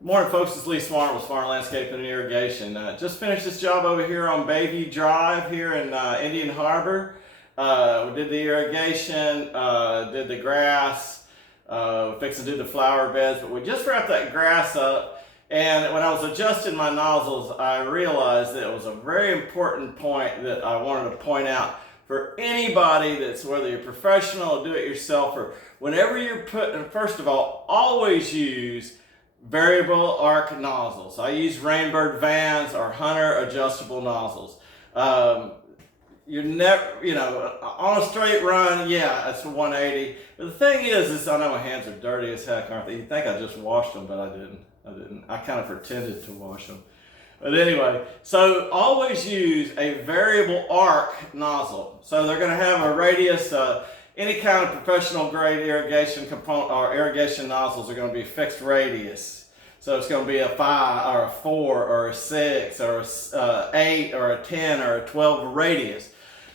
Good morning, folks. It's Lee Smart with Smart Landscaping and Irrigation. Just finished this job over here on Bayview Drive here in Indian Harbor. We did the irrigation, did the grass, fixing to do the flower beds, but we just wrapped that grass up. And when I was adjusting my nozzles, I realized that it was a very important point that I wanted to point out for anybody that's, whether you're professional or do it yourself, or whenever you're putting, first of all, always use variable arc nozzles. I use Rainbird Vans or Hunter adjustable nozzles. You're never, on a straight run, yeah, it's a 180. But the thing is I know my hands are dirty as heck, aren't they? You think I just washed them, but I didn't. I kind of pretended to wash them. But anyway, so always use a variable arc nozzle. So they're going to have a radius. Any kind of professional grade irrigation component or irrigation nozzles are going to be fixed radius. So it's going to be a 5 or a 4 or a 6 or a 8 or a 10 or a 12 radius.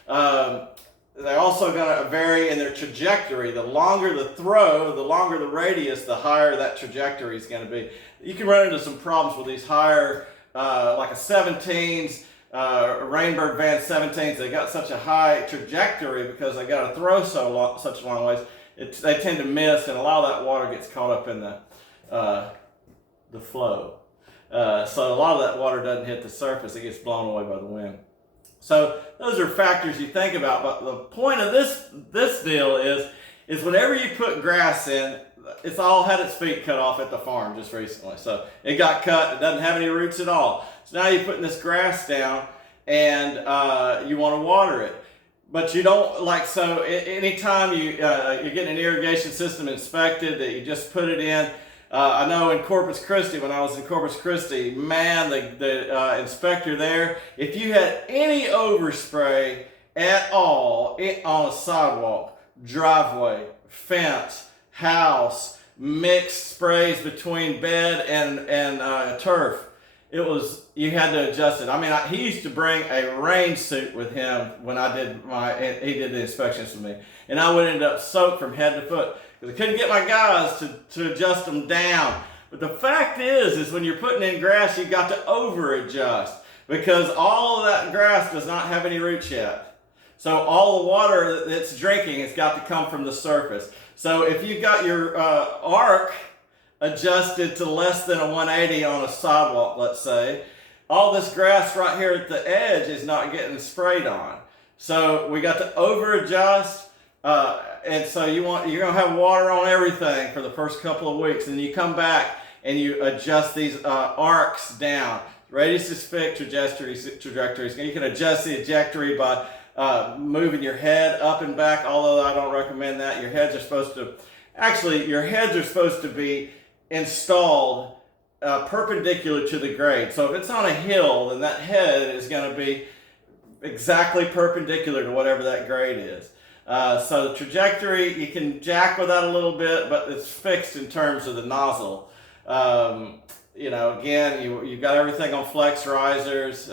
They're also going to vary in their trajectory. The longer the throw, the longer the radius, the higher that trajectory is going to be. You can run into some problems with these higher, like a 17s, Rainbird Van 17s. They got such a high trajectory because they got to throw such a long ways. They tend to miss, and a lot of that water gets caught up in the flow. So a lot of that water doesn't hit the surface; it gets blown away by the wind. So those are factors you think about. But the point of this deal is whenever you put grass in, it's all had its feet cut off at the farm just recently. So it got cut. It doesn't have any roots at all. So now you're putting this grass down, and you want to water it. But you don't, anytime you're getting an irrigation system inspected, that you just put it in. I know in Corpus Christi, when I was in Corpus Christi, man, the inspector there, if you had any overspray at all on a sidewalk, driveway, fence, house, mixed sprays between bed and turf, you had to adjust it. I mean, he used to bring a rain suit with him when he did the inspections with me, and I would end up soaked from head to foot because I couldn't get my guys to adjust them down. But the fact is when you're putting in grass, you've got to over adjust because all of that grass does not have any roots yet. So all the water that's drinking has got to come from the surface. So if you've got your arc adjusted to less than a 180 on a sidewalk, let's say, all this grass right here at the edge is not getting sprayed on. So we got to over adjust, and so you're gonna have water on everything for the first couple of weeks, and you come back and you adjust these arcs down. Radius is fixed, trajectories. You can adjust the trajectory by moving your head up and back, although I don't recommend that. Your heads are supposed to be installed perpendicular to the grade. So if it's on a hill, then that head is going to be exactly perpendicular to whatever that grade is. So the trajectory, you can jack with that a little bit, but it's fixed in terms of the nozzle. Again, you've got everything on flex risers.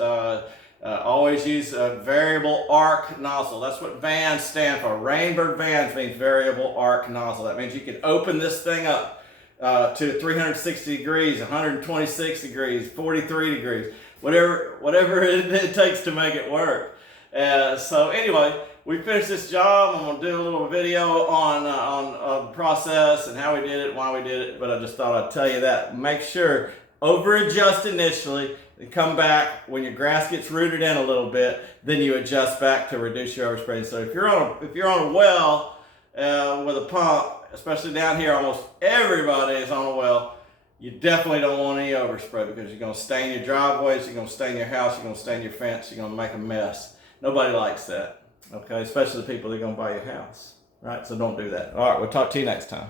Always use a variable arc nozzle. That's what Vans stand for. Rainbird Vans means variable arc nozzle. That means you can open this thing up to 360 degrees, 126 degrees, 43 degrees, whatever it takes to make it work. So anyway, we finished this job. I'm going to do a little video on the process and how we did it, why we did it, but I just thought I'd tell you that. Make sure, over adjust initially, and come back when your grass gets rooted in a little bit, then you adjust back to reduce your overspray. So if you're on a well with a pump, especially down here, almost everybody is on a well, you definitely don't want any overspray because you're going to stain your driveways, you're going to stain your house, you're going to stain your fence, you're going to make a mess. Nobody likes that, okay? Especially the people that are going to buy your house, right? So don't do that. All right, we'll talk to you next time.